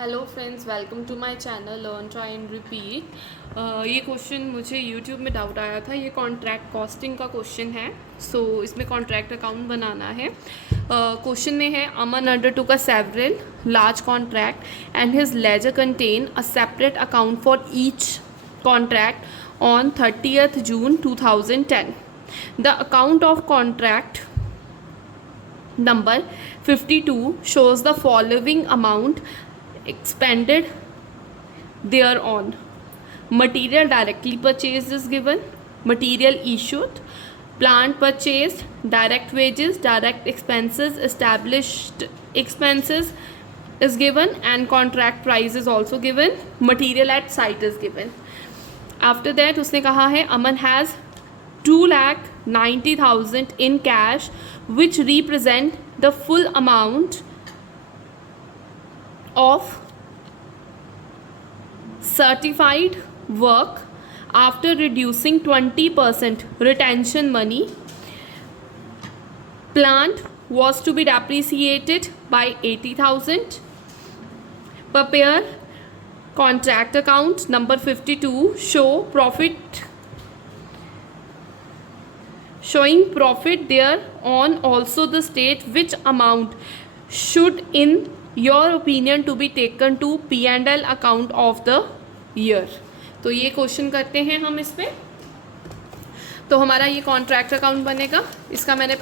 Hello friends, welcome to my channel learn try and repeat. ये question मुझे YouTube में doubt आया था। ये कॉन्ट्रैक्ट कॉस्टिंग का क्वेश्चन है। इसमें कॉन्ट्रैक्ट अकाउंट बनाना है। क्वेश्चन में है Aman undertook a several large contract and his ledger contain a separate account for each contract on 30th June 2010. The account of contract number 52 shows the following amount expended thereon. Material directly purchased is given, material issued, plant purchased, direct wages, direct expenses, established expenses is given, and contract price is also given. Material at site is given. After that उसने कहा है अमन has 2,90,000 in cash which represent the full amount of certified work after reducing 20% retention money. Plant was to be depreciated by 80,000. Prepare contract account number 52 showing profit there on also the state which amount should in your opinion to be taken to P&L account of the year. तो ये question करते हैं हम इस पर। तो हमारा ये कॉन्ट्रैक्ट अकाउंट बनेगा। इसका मैंने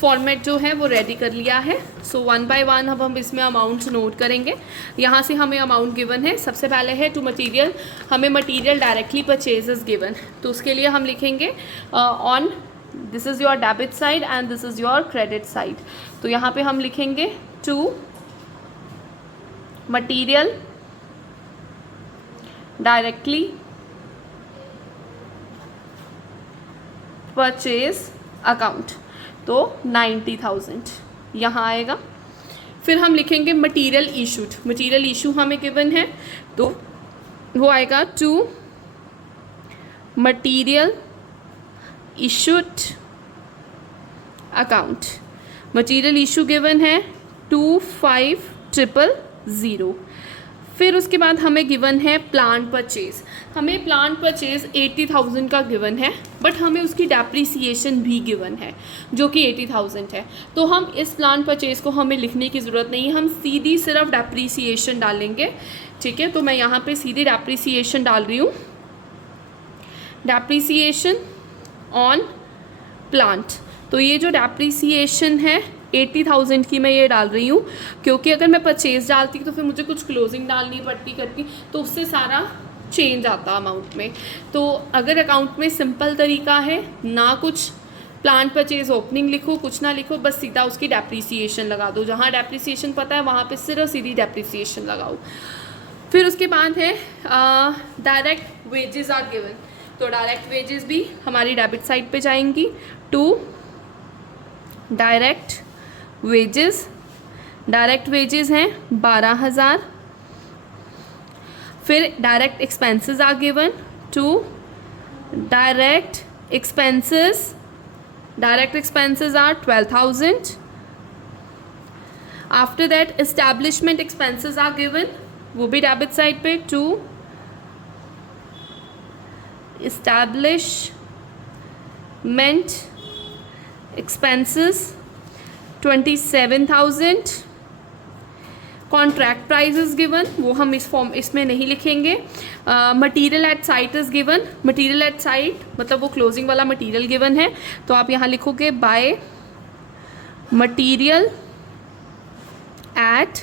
फॉर्मेट जो है वो रेडी कर लिया है। वन बाय वन अब हम इसमें अमाउंट्स नोट करेंगे। यहाँ से हमें अमाउंट गिवन है। सबसे पहले है टू मटेरियल, हमें मटेरियल डायरेक्टली परचेजेस गिवन। तो उसके लिए हम लिखेंगे on this is your debit side and this is your credit side. तो यहाँ पे हम लिखेंगे to material directly purchase account, तो 90,000 यहाँ आएगा। फिर हम लिखेंगे मटेरियल इशूड। मटेरियल इशू हमें गिवन है तो वो आएगा to material issued account. Material issue given है 25,000। फिर उसके बाद हमें गिवन है प्लांट परचेज। हमें प्लांट परचेज 80,000 का गिवन है, बट हमें उसकी डेप्रीसिएशन भी गिवन है जो कि 80,000 है। तो हम इस प्लांट परचेज को हमें लिखने की ज़रूरत नहीं है, हम सीधी सिर्फ डेप्रीसिएशन डालेंगे। ठीक है, तो मैं यहाँ पे सीधी डेप्रीसिएशन डाल रही हूँ। Depreciation on plant. तो ये जो डेप्रीसिएशन है 80,000 की मैं ये डाल रही हूँ, क्योंकि अगर मैं परचेज डालती तो फिर मुझे कुछ क्लोजिंग डालनी करती तो उससे सारा चेंज आता अमाउंट में। तो अगर अकाउंट में सिंपल तरीका है, ना कुछ प्लांट परचेज ओपनिंग लिखो, कुछ ना लिखो, बस सीधा उसकी डेप्रीसिएशन लगा दो। जहाँ डेप्रीसिएशन पता है वहाँ पे सिर्फ सीधी डेप्रीसिएशन लगाओ। फिर उसके बाद है डायरेक्ट वेजेस आर गिवन। तो डायरेक्ट वेजेस भी हमारी डेबिट साइड पे जाएंगी। To direct wages, direct wages हैं 12,000। फिर direct expenses are given to direct expenses are 12,000। After that establishment expenses are given, वो भी डेबिट साइड पे to establishment expenses 27,000। Contract price is given, वो हम इसमें नहीं लिखेंगे। Material at site is given. Material at site मतलब वो क्लोजिंग वाला मटेरियल गिवन है, तो आप यहाँ लिखोगे बाय मटेरियल एट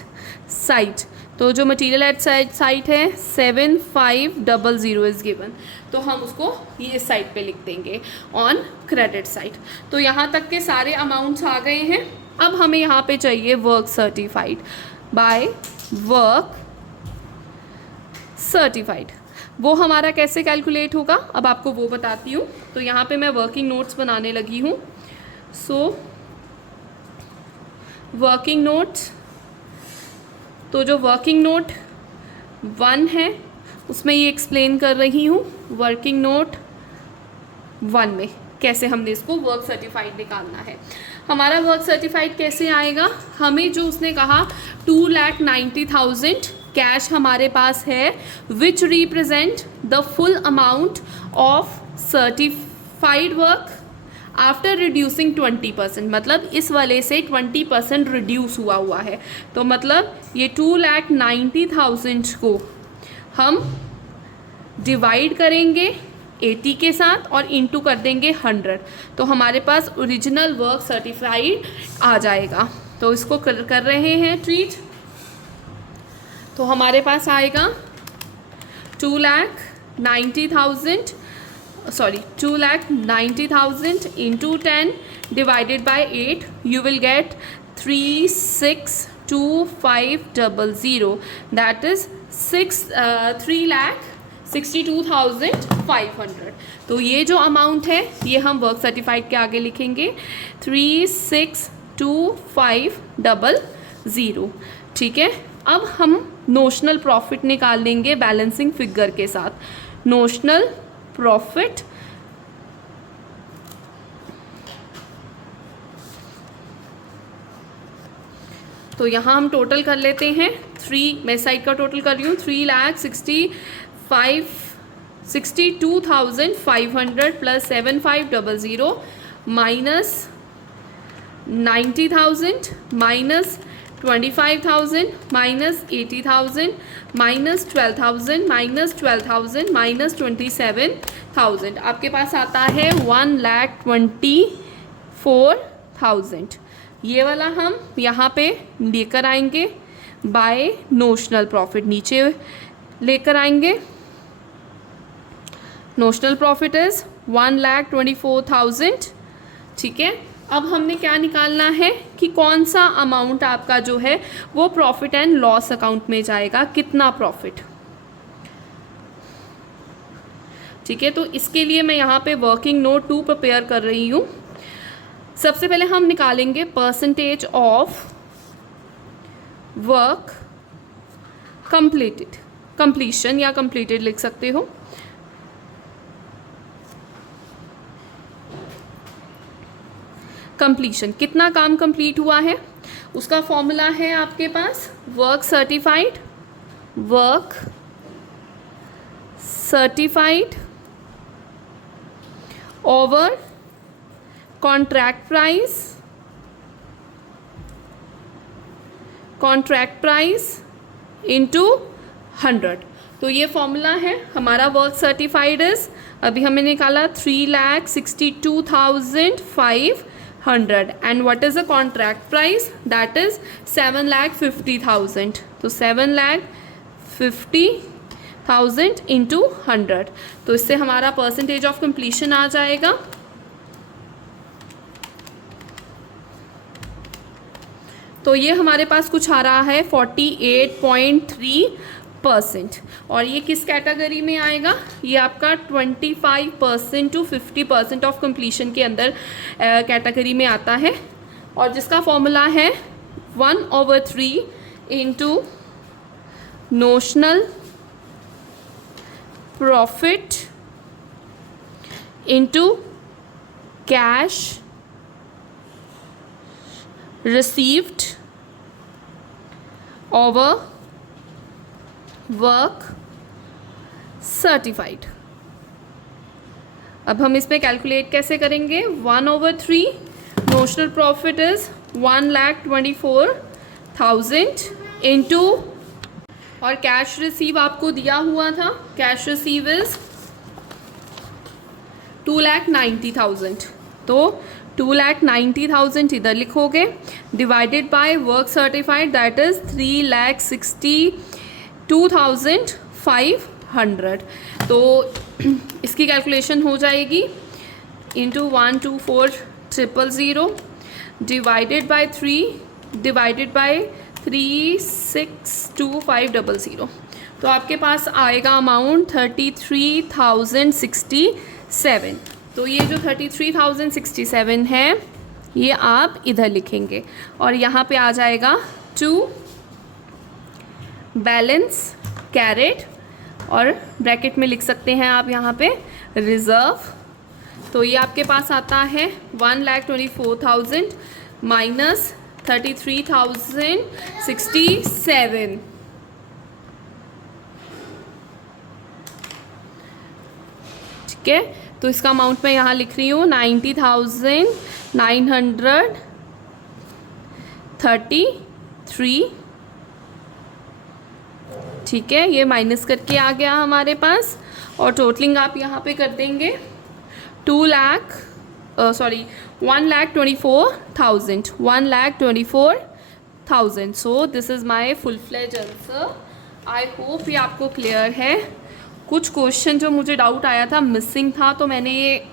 साइट। तो जो मटेरियल एट साइट है 7,500 इज गिवन, तो हम उसको ये इस साइड पे लिख देंगे ऑन क्रेडिट साइड। तो यहाँ तक के सारे अमाउंट्स आ गए हैं। अब हमें यहाँ पे चाहिए work certified by work certified. वो हमारा कैसे कैलकुलेट होगा अब आपको वो बताती हूँ। तो यहाँ पे मैं वर्किंग नोट्स बनाने लगी हूँ। वर्किंग नोट्स, तो जो वर्किंग नोट 1 है उसमें ये एक्सप्लेन कर रही हूँ वर्किंग नोट 1 में कैसे हमने इसको वर्क सर्टिफाइड निकालना है। हमारा वर्क सर्टिफाइड कैसे आएगा, हमें जो उसने कहा 2,90,000 कैश हमारे पास है, which represent the full amount of certified work after reducing 20%, मतलब इस वाले से 20% रिड्यूस हुआ है। तो मतलब ये 2,90,000 को हम डिवाइड करेंगे 80 के साथ और इंटू कर देंगे 100, तो हमारे पास ओरिजिनल वर्क सर्टिफाइड आ जाएगा। तो इसको कर रहे हैं ट्रीट, तो हमारे पास आएगा 2,90,000 into 10 divided by 8, you will get 3,62,500, that is 3,62,500। तो ये जो अमाउंट है ये हम वर्क सर्टिफाइड के आगे लिखेंगे 3,62,500, ठीक है। अब हम नोशनल प्रॉफिट निकाल लेंगे बैलेंसिंग फिगर के साथ। नोशनल प्रॉफिट तो यहाँ हम टोटल कर लेते हैं, मैं साइड का टोटल कर रही हूँ, 3,62,500 plus 7,500 minus 90,000 minus 25,000 minus 80,000 minus 12,000 minus 12,000 minus 27,000, आपके पास आता है 1,24,000। ये वाला हम यहाँ पे लेकर आएंगे बाय नोशनल प्रॉफिट, नीचे लेकर आएंगे। नोशनल प्रॉफिट इज़ 1,24,000, ठीक है। अब हमने क्या निकालना है कि कौन सा अमाउंट आपका जो है वो प्रॉफिट एंड लॉस अकाउंट में जाएगा, कितना प्रॉफिट, ठीक है। तो इसके लिए मैं यहाँ पे वर्किंग नोट 2 प्रिपेयर कर रही हूँ। सबसे पहले हम निकालेंगे percentage of work completed, completion या कंप्लीटेड लिख सकते हो। कंप्लीशन, कितना काम कंप्लीट हुआ है, उसका फॉर्मूला है आपके पास work certified over contract price into 100। तो ये फॉर्मूला है हमारा वर्क सर्टिफाइड इज, अभी हमें निकाला 3,62,500 and what is the contract price, that is 7,50,000। तो 7,50,000 इंटू 100, तो इससे हमारा परसेंटेज ऑफ कंप्लीशन आ जाएगा। तो ये हमारे पास कुछ आ रहा है 48.3%, और ये किस कैटेगरी में आएगा, ये आपका 25% टू 50% ऑफ कंप्लीशन के अंदर कैटेगरी में आता है, और जिसका फॉर्मूला है 1/3 into notional profit into cash received over work certified। अब हम इसमें कैलकुलेट कैसे करेंगे, 1/3 नोशनल प्रॉफिट इज 1,24,000 इंटू, और कैश रिसीव आपको दिया हुआ था, कैश रिसीव इज 2,90,000, तो 2,90,000 इधर लिखोगे, divided by work certified that is 3,62,500। तो इसकी कैलकुलेशन हो जाएगी into 124,000 divided by 3 divided by 3,62,500। तो आपके पास आएगा अमाउंट 33,067। तो ये जो 33,067 है ये आप इधर लिखेंगे, और यहाँ पे आ जाएगा टू बैलेंस कैरेट, और ब्रैकेट में लिख सकते हैं आप यहाँ पे रिज़र्व। तो तो ये आपके पास आता है 1,24,000 माइनस 33,067। ठीक है, तो इसका अमाउंट मैं यहाँ लिख रही हूँ 90,933। ठीक है, ये माइनस करके आ गया हमारे पास, और टोटलिंग आप यहाँ पे कर देंगे 1,24,000। So this is my full fledge answer. I hope ये आपको क्लियर है। कुछ क्वेश्चन जो मुझे डाउट आया था, मिसिंग था, तो मैंने ये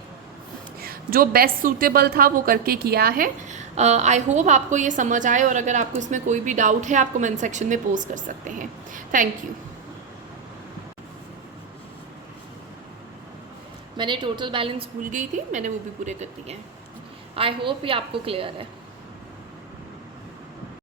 जो बेस्ट सूटेबल था वो करके किया है। आई होप आपको ये समझ आए, और अगर आपको इसमें कोई भी डाउट है आप कमेंट सेक्शन में पोस्ट कर सकते हैं। Thank you. मैंने टोटल बैलेंस भूल गई थी, मैंने वो भी पूरे कर दिए हैं। आई होप ये आपको क्लियर है।